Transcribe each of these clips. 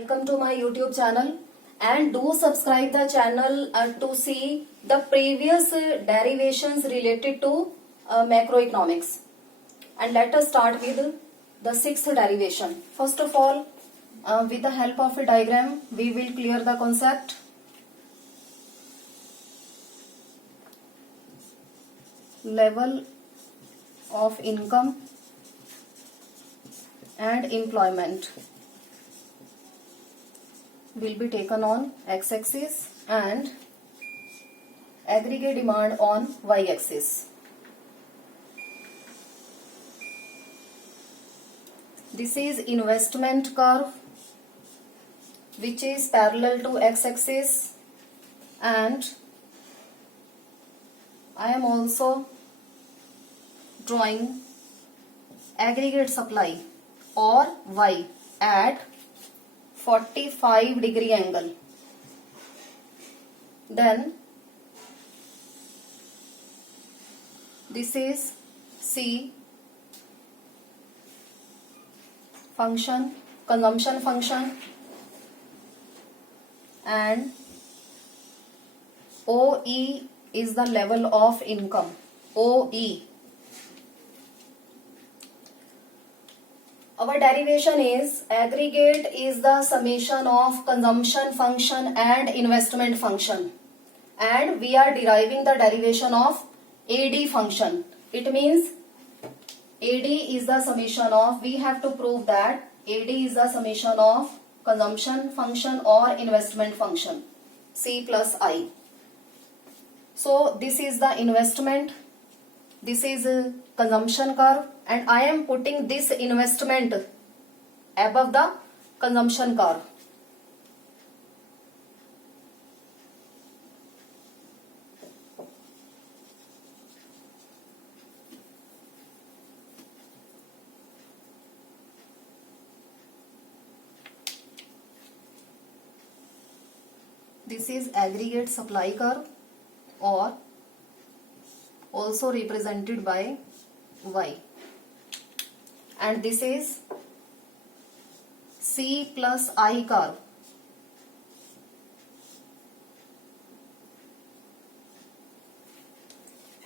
Welcome to my YouTube channel and do subscribe the channel to see the previous derivations related to macroeconomics. And let us start with the sixth derivation. First of all, with the help of a diagram, we will clear the concept. Level of income and employment will be taken on x-axis and aggregate demand on y-axis. This is investment curve which is parallel to x-axis, and I am also drawing aggregate supply or y at 45-degree angle. Then this is C function, consumption function, and OE is the level of income. OE. Our derivation is aggregate is the summation of consumption function and investment function, and we are deriving the derivation of AD function. It means AD is the summation of, we have to prove that AD is the summation of consumption function or investment function, C plus I. So this is the investment, this is a consumption curve, and I am putting this investment above the consumption curve. This is aggregate supply curve, or also represented by Y, and this is C plus I curve.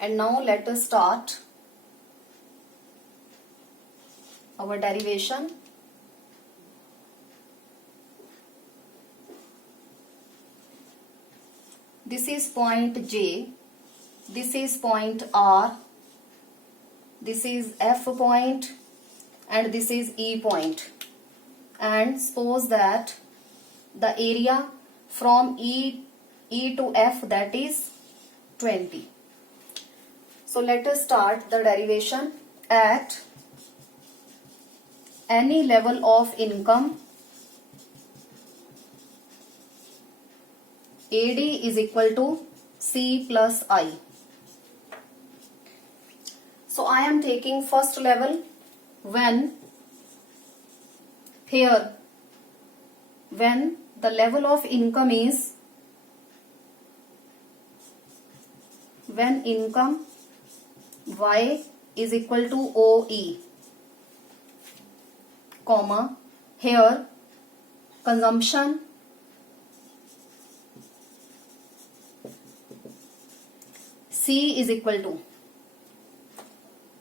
And now let us start our derivation. This is point J, this is point R, this is F point, and this is E point. And suppose that the area from E to F, that is 20. So let us start the derivation. At any level of income, AD is equal to C plus I. So I am taking first level when the level of income is, when income Y is equal to OE, comma, here consumption C is equal to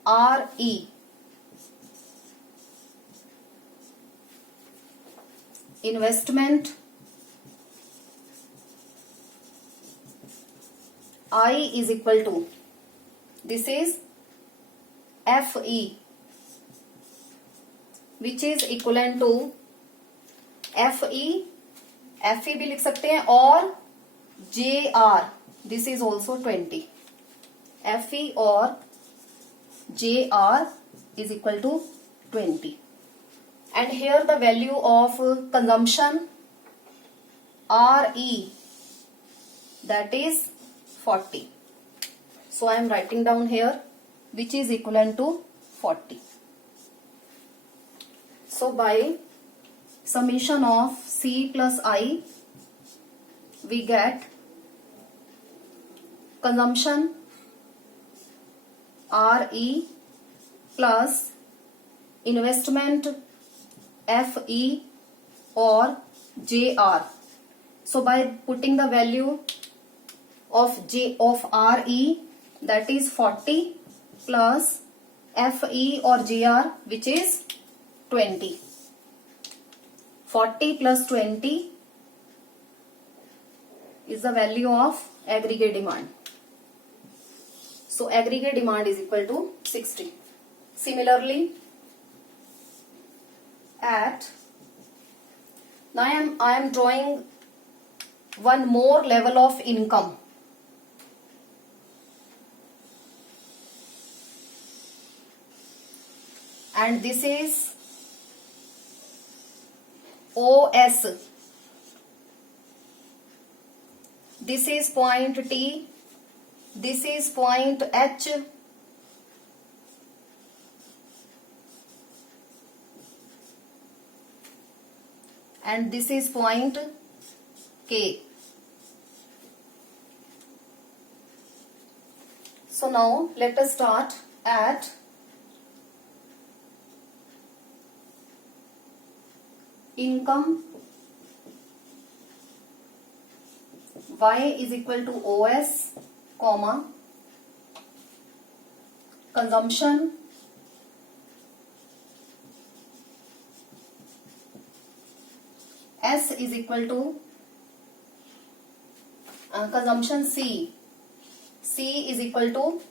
RE, investment I is equal to, this is FE, which is equivalent to FE भी लिख सकते हैं, और JR, this is also 20. FE or JR is equal to 20. And here the value of consumption RE, that is 40. So I am writing down here, which is equivalent to 40. So by summation of C plus I, we get consumption RE plus investment FE or JR. So by putting the value of J of RE, that is 40 plus FE or JR, which is 20. 40 plus 20 is the value of aggregate demand. So aggregate demand is equal to 60. Similarly, at now I am drawing one more level of income. And this is OS. This is point T. This is point H. And this is point K. So now let us start at income Y is equal to OS, comma, consumption S is equal to consumption C. C is equal to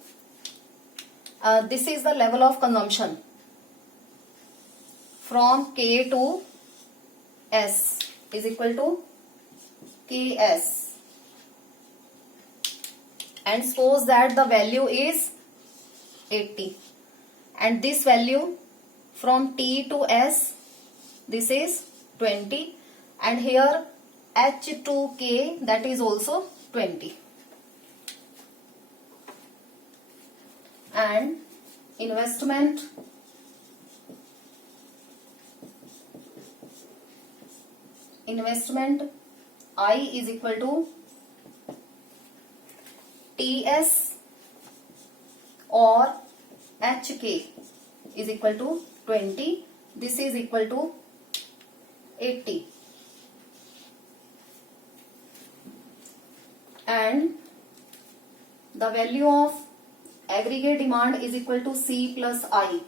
this is the level of consumption from K to S is equal to KS. And suppose that the value is 80 and this value from T to S, this is 20, and here H to K, that is also 20. And investment I is equal to TS or HK is equal to 20. This is equal to 80. And the value of aggregate demand is equal to C plus I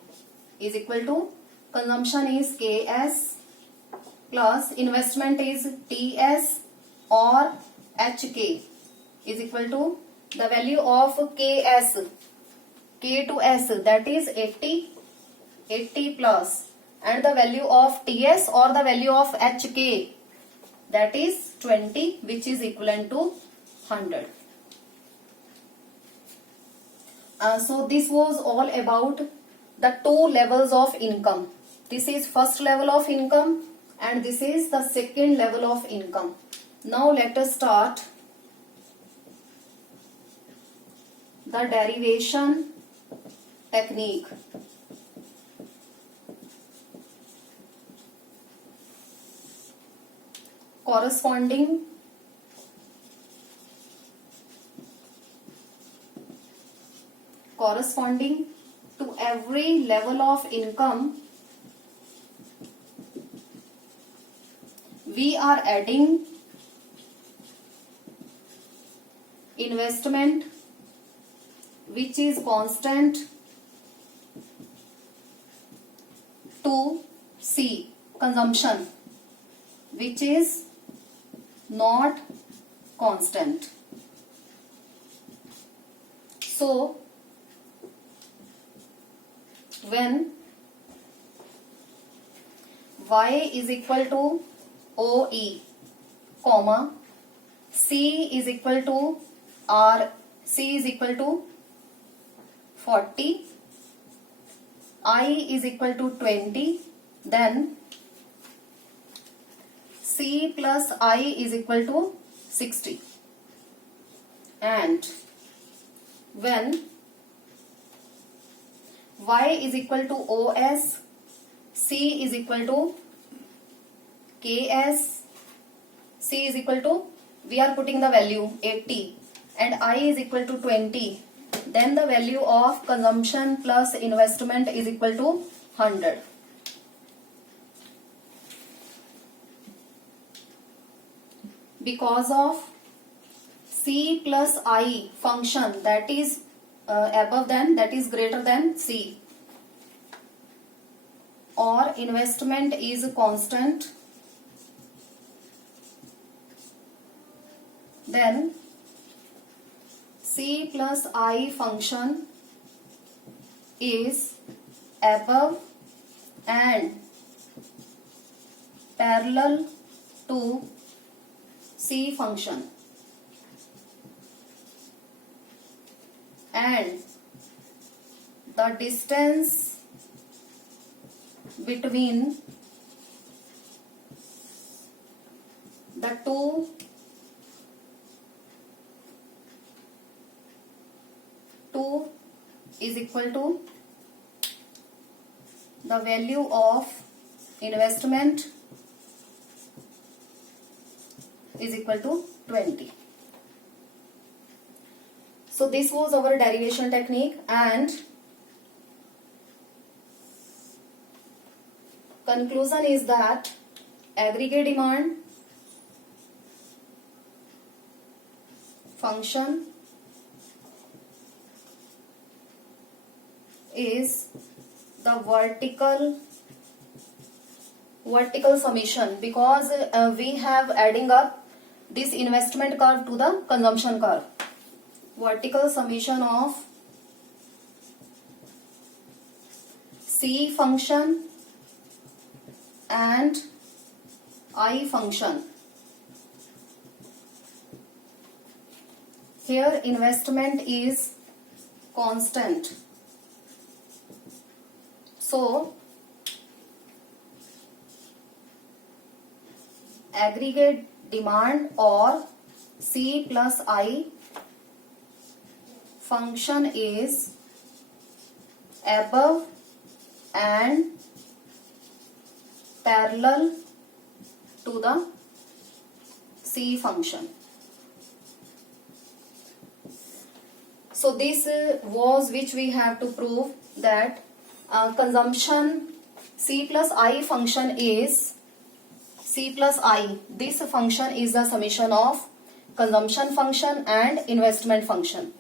is equal to consumption is KS plus investment is TS or HK is equal to the value of KS, K to S, that is 80 plus, and the value of TS or the value of HK, that is 20, which is equivalent to 100. So this was all about the two levels of income. This is first level of income and this is the second level of income. Now let us start the derivation technique. Corresponding to every level of income, we are adding investment, which is constant, to C, consumption, which is not constant. So when Y is equal to OE, comma, C is equal to R, C is equal to 40, I is equal to 20, then C plus I is equal to 60. And when Y is equal to OS, C is equal to KS, C is equal to, we are putting the value 80 and I is equal to 20, then the value of consumption plus investment is equal to 100. because of C plus I function that is above than, that is greater than C, or investment is constant, then C plus I function is above and parallel to C function, and the distance between the two is equal to the value of investment is equal to 20. So this was our derivation technique, and conclusion is that aggregate demand function is the vertical summation, because we have adding up this investment curve to the consumption curve. Vertical summation of C function and I function. Here investment is constant. So aggregate demand or C plus I function is above and parallel to the C function. So this was which we have to prove that consumption C plus I function is C plus I. This function is the summation of consumption function and investment function.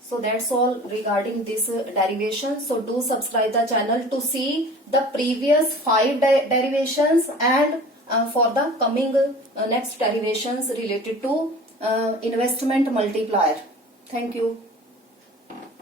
So that's all regarding this derivation. So do subscribe the channel to see the previous 5 derivations and for the coming next derivations related to investment multiplier. Thank you.